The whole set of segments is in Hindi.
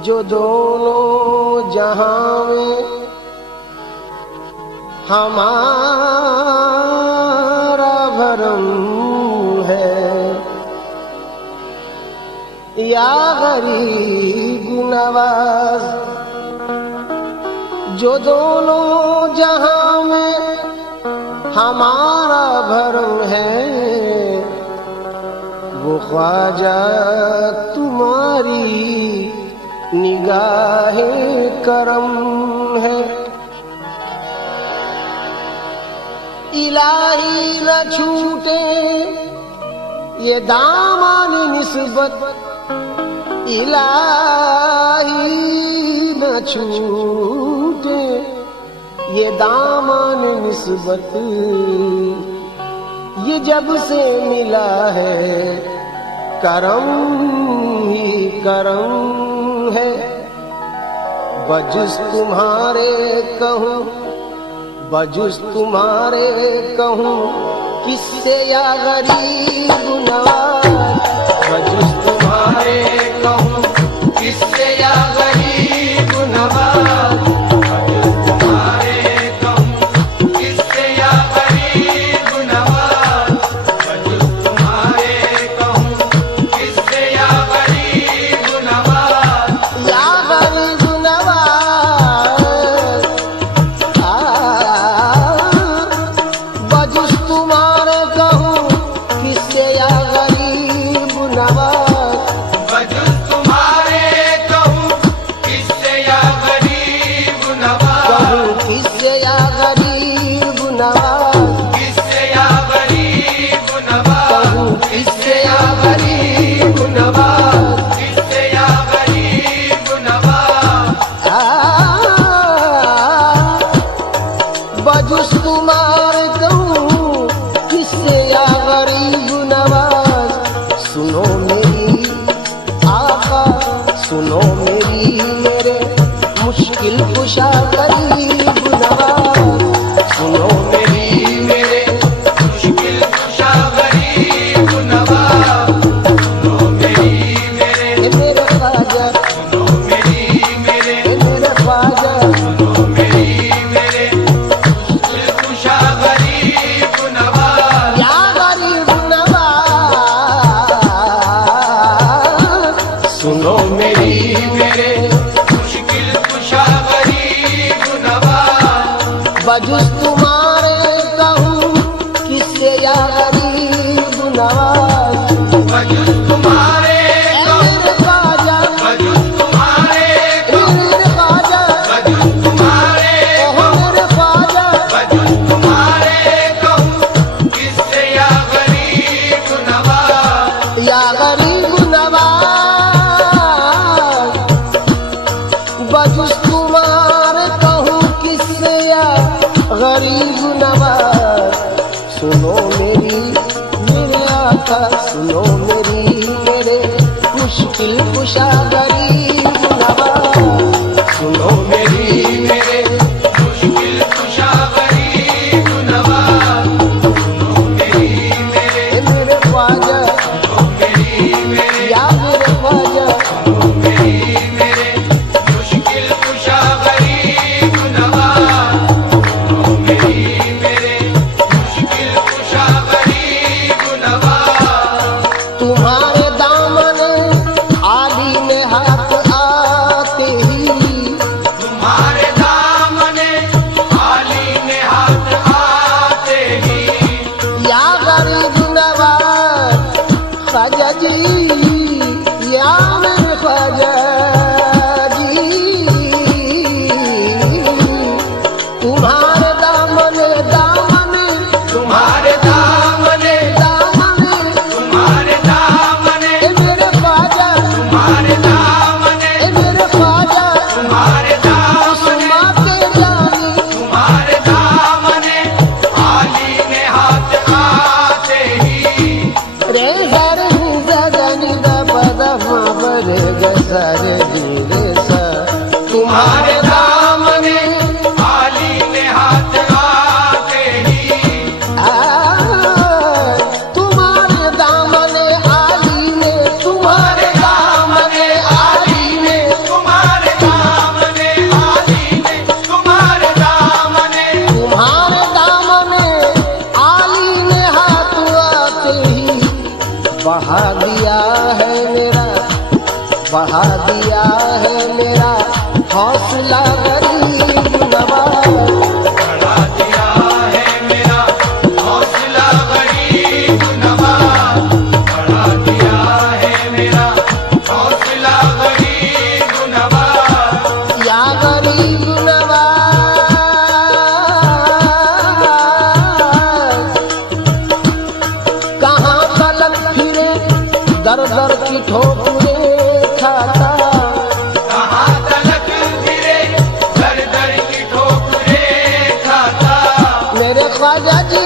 जो दोनों जहां में हमारा भरम है, या गरीब नवाज। जो दोनों जहां में हमारा भरम है, वो ख्वाजा तुम्हारी निगाहे करम है। इलाही न छूटे ये दामन निस्बत, इलाही न छूटे ये दामन निस्बत। ये जब से मिला है करम ही करम है। बजुस तुम्हारे कहूँ, बजुस तुम्हारे कहूँ किससे या गरीब नवाज। बजुस तुम्हारे कहूँ किससे या गरीब नवाज। बजुस तुम्हारे कहूँ किससे या गरीब नवाज। बजुस तुम्हारे कहूँ किससे या गरीब नवाज। या गरीब नवाज, बजुस तुम्हारे कहूँ किससे या गरीब नवाज। बजुस तुम्हारे कहूँ किससे या गरीब नवाज। कहूँ किससे या गरीब नवाज। किससे या गरीब नवाज। कहूँ किससे या गरीब नवाज। किससे या गरीब नवाज। बजुस तुम्हारे कहूँ किससे या गरीब नवाज। सुनो मेरी आका, सुनो मेरी मेरे मुश्किल कुशा गरीब नवाज। सुनो मेरी मेरे मुश्किल कुशा गरीब नवाज। सुनो मेरी मेरे, मेरे ख्वाजा, सुनो मेरी मेरे, मेरे ख्वाजा। सुनो मेरी मेरे मुश्किल कुशा गरीब नवाज। या गरीब नवाज, सुनो मेरी मेरे मुश्किल कुशा गरीब नवाज। बजुस तुम्हारे कहूँ किससे या गरीब नवाज। बजुस तुम्हारे कहूँ, मेरे ख्वाजा, बजुस तुम्हारे कहूँ, मेरे ख्वाजा, बजुस तुम्हारे ओहो मेरे ख्वाजा। बजुस तुम्हारे कहूँ किससे या गरीब नवाज। या गरीब नवाज, बजुस तुम्हारे कहूँ किससे या गरीब नवाज। सुनो मेरी मेरे आका, सुनो मेरी मेरे मुश्किल कुशा गरीब नवाज। सुनो मेरी मेरे मुश्किल कुशा गरीब नवाज। सुनो मेरी मेरे, मेरे ख्वाजा, सुनो मेरी मेरे, या मेरे ख्वाजा। सुनो मेरी मेरे मुश्किल कुशा गरीब नवाज। सुनो मेरी मेरे मुश्किल कुशा गरीब नवाज। तुम्हारे दामन आली ने तुम्हारे दामने आली ने हाथ आते ही तुम्हारे दामने आली ने तुम्हारे दामने आली ने तुम्हारे दामने आली ने तुम्हारे दामने तुम्हारे दामने आली ने हाथ आते ही बहा दिया है मेरा बहा दिया है मेरा हौसला गरीब नवाज बढ़ा दिया है मेरा हौसला गरीब नवाज बढ़ा दिया है मेरा हौसला गरीब नवाज या गरीब नवाज कहाँ तलक फिरे दर दर की ठोकरे खाता कहाँ तलक फिरे दर दर की ठोकरे खाता मेरे ख्वाजा जी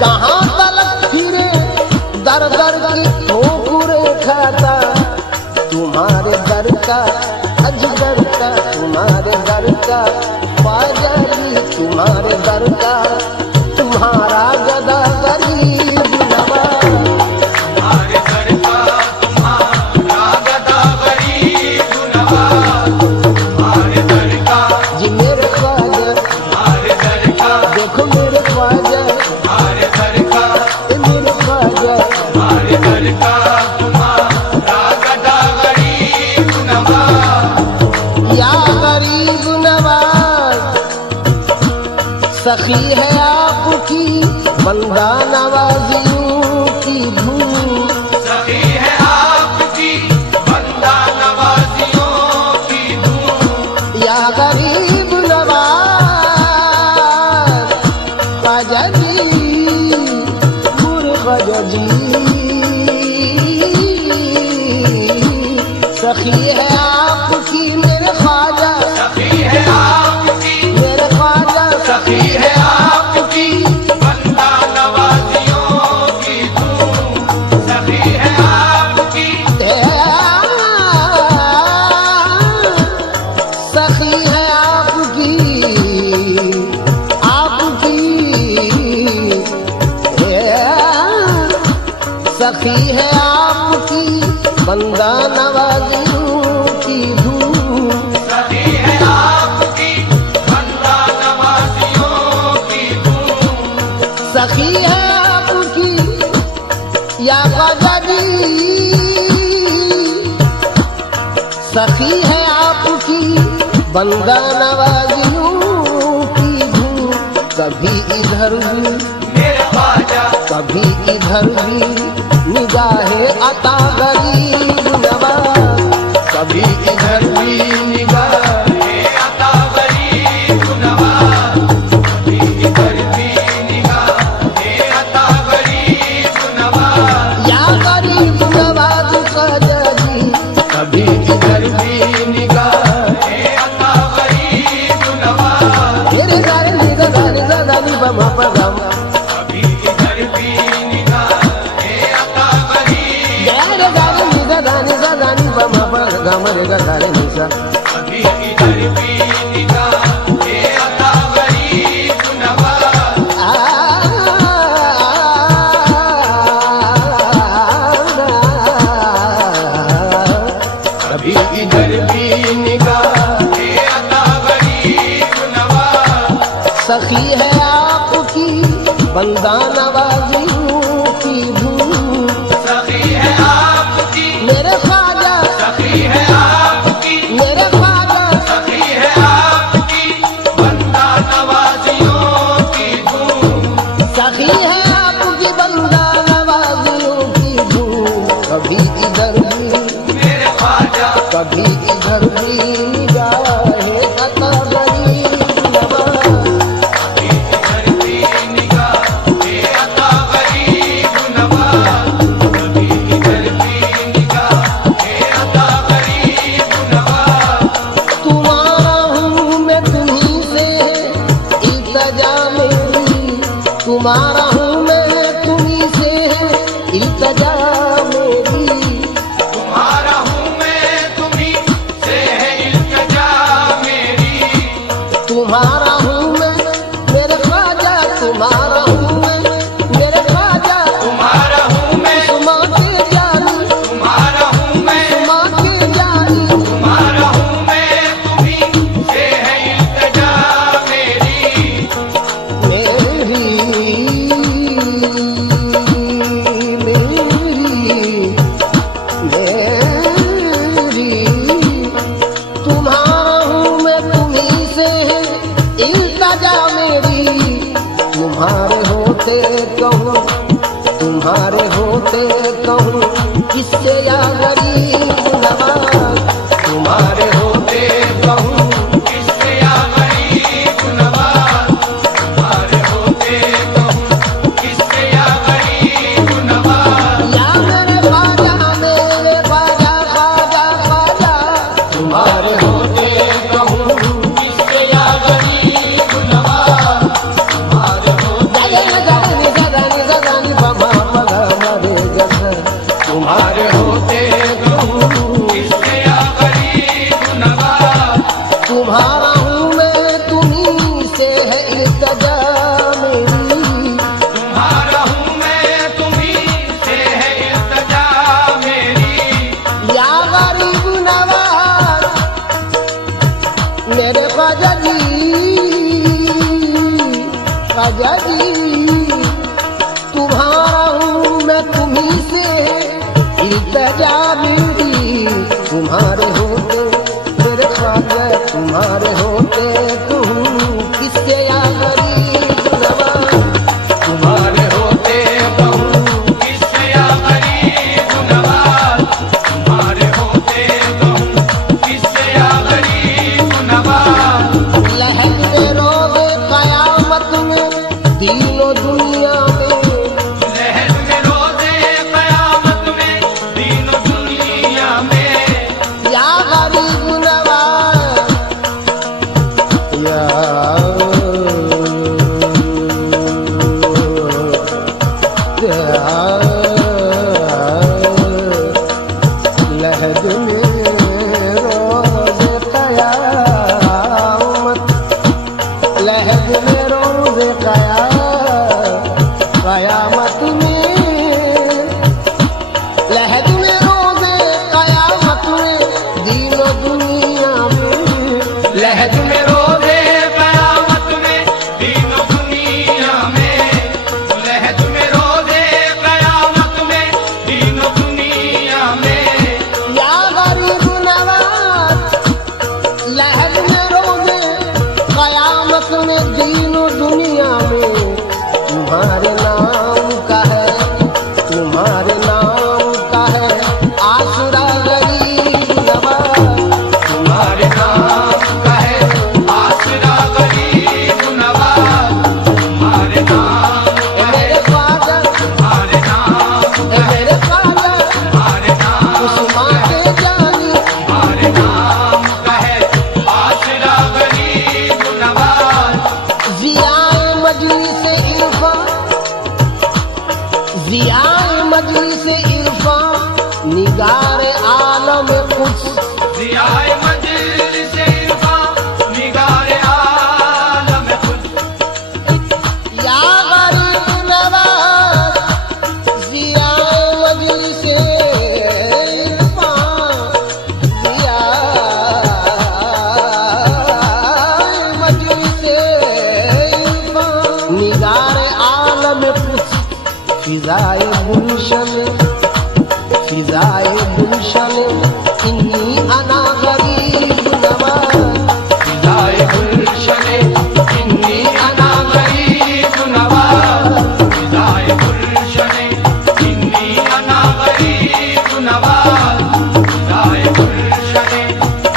कहाँ तलक फिरे दर दर की ठोकरे खाता तुम्हारे दर का अजगर का तुम्हारे दर का ख्वाजा जी तुम्हारे दर का तुम्हारा गदा गरीब नवाज हमारे दर का तुम्हारा गदा गरीब नवाज हमारे दर का जी मेरे ख्वाजा हमारे दर का देखो मेरे ख्वाजा हमारे दर का मेरे ख्वाजा हमारे दर का तुम्हारा गदा गरीब नवाज या गरीब नवाज सखी है आपकी बंदा नवाजियों की धूम सखी है आपकी बंदा नवाजियों की धूम या गरीब नवाज ख्वाजा जी ख्वाजा जी सखी है आपकी मेरे ख्वाजा सखी है आपकी मेरे ख्वाजा सखी है आपकी बंदा नवाजियों की धूम सखी है आपकी सखी है आपकी आपकी सखी है आपकी बंदा नवाजियों की धूम सखी है आपकी बंदा नवाजियों की धूम सखी है आपकी या ख्वाजा जी सखी है आपकी बंदा नवाजियों की धूम कभी इधर भी मेरे ख्वाजा कभी इधर भी निगाहे अता गरीब नवाज कभी इधर भी निगाहे अता गरीब नवाज कभी इधर भी निगाहे अता गरीब नवाज या गरीब नवाज ख्वाजा जी कभी इधर भी निगाहे अता गरीब नवाज मेरे गाने निगाह गाने गाने बमा पगम कभी इधर भी निगाहे अता गरीब गाने गाने निगाह गाने गाने बमा पगम रे गाने निसा कभी इधर भी निगाहे अता गरीब नवाज कभी इधर भी निगाह अता गरीब नवाज सखी है आपकी बंदा नवाजियों की धूम सखी है आपकी मेरे ख्वाजा सखी है आपकी मेरे ख्वाजा सखी है आपकी बंदा नवाजियों की धूम सखी है आपकी बंदा नवाजियों की धूम कभी इधर भी मेरे ख्वाजा कभी इधर भी निगाहे अता गरीब नवाज कभी इधर भी निगाहे अता गरीब इल्तजा मेरी। तुम्हारा हूँ मैं, तुम्ही से है इल्तिजा मेरी। तुम्हारा हूँ मैं मेरे ख्वाजा, तुम्हारा हूँ मैं मेरे ख्वाजा। तुम्हारा हूँ मैं, सुमा के जानी, तुम्हारा हूँ मैं, सुमा के जानी। तुम्हारा हूँ मैं, तुम्ही से है इल्तिजा मेरी। मेरी तुम्हारा हूँ मैं, तुम्ही से है इल्तजा मेरी। तुम्हारे होते कहूँ, तुम्हारे होते कहूँ किससे या गरीब नवाज। तुम्हारे होते कहूँ किससे या गरीब नवाज। तुम्हारे होते कहूँ किससे या गरीब नवाज। या मेरे ख्वाजा, मेरे ख्वाजा, ख्वाजा, ख्वाजा। तुम्हारे होते कहूँ किससे या गरीब नवाज। तुम्हारे होते तुम्हारे होते कहूँ किससे या गरीब नवाज। तुम्हारा हूँ मैं, तुम्ही से है इल्तजा मेरी। तुम्हारा हूँ मैं, तुम्ही से है इल्तिजा मेरी। या गरीब नवाज मेरे ख्वाजा जी, ख्वाजा जी। तुम्हारा हूँ मैं, तुम्ही से इल्तजा मेरी। तुम्हारे होते मेरे ख्वाजा, तुम्हारे होते कहूँ किससे या गरीब नवाज। तुम्हारे होते कहूँ किससे या गरीब नवाज। तुम्हारे होते कहूँ किससे या गरीब नवाज। लहर में रोज़े क़यामत में दीनो दुनिया में। लहर में रोज़े क़यामत में दीन दुनिया में। या गरीब नवाज, या लहद में रोज़े क़यामत, लहद में रोज़े क़यामत में। लहद में रोज़े क़यामत में दीनो दुनिया में। लहद में रोज़े क़यामत में दीन दुनिया में। लहद में रोज़े क़यामत में दीन दुनिया में। या गरीब नवाज, लहद में रोज़े क़यामत में दीनो दुनिया में। तुम्हारे नाम का है, तुम्हारे नाम का है आसरा गरीब नवाज। तुम्हारे नाम का है आसरा गरीब नवाज। तुम्हारे नाम ए मेरे ख्वाजा, तुम्हारे नाम ए मेरे ख्वाजा, तुम्हारे नाम उस्मा के जानी। तुम्हारे नाम का है आसरा गरीब नवाज। ज़ियाए मजलिस इरफान, ज़ियाए मजलिस इरफान, निगार आलम कुछ। ज़ियाए मजलिस इरफां, निगार आलम खुद। या गरीब नवाज, ज़ियाए मजलिस इरफान, ज़ियाए मजलिस इरफान, निगार आलम कुछ। फिज़ाए गुलशन, फिज़ाए गुलशन, इन्नी अना गरीब नवाज। फिज़ाए गुलशने इन्नी अना गरीब नवाज। फिज़ाए गुलशने इन्नी अना गरीब नवाज। फिज़ाए गुलशने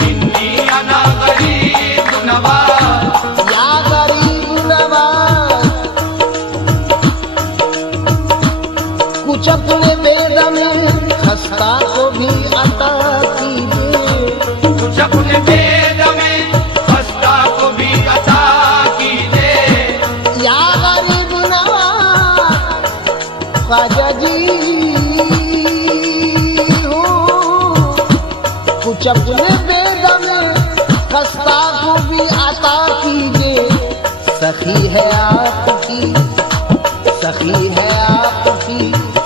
इन्नी अना गरीब नवाज। या गरीब नवाज, कुछ अपने बेद में खस्ता को भी अता कीजिए। कुछ अपने बेद में खस्ता को भी अता कीजिए। या गरीब नवाज, ख्वाजा जी। चपले बेगम खस्ता को भी आता कीजिए, सखी है आपकी, सखी है आपकी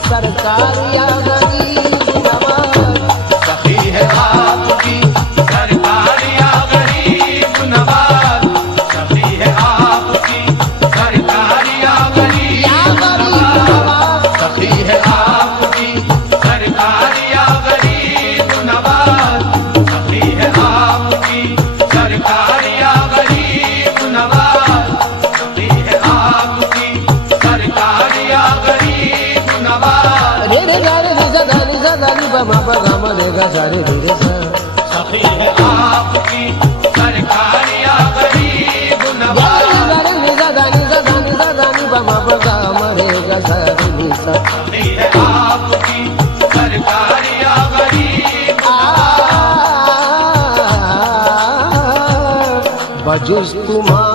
सरकार या गरीब नवाज, सखी है आपकी सरकार या गरीब नवाज, सखी है आपकी सरकार या गरीब नवाज, सखी है आपकी सरकार या गरीब नवाज, सखी है आपकी सरकार या गरीब नवाज, सखी है आपकी सरकार या गरीब नवाज। रे रे गा रे सा धा नि प म प ग म रे गा सा रे रे सा, सखी है आपकी सरकार या गरीब नवाज, गा रे नि सा धा नि प म प ग म रे गा सा रे नि सा, सखी है आपकी सरकार या गरीब बजुस तुम्हारा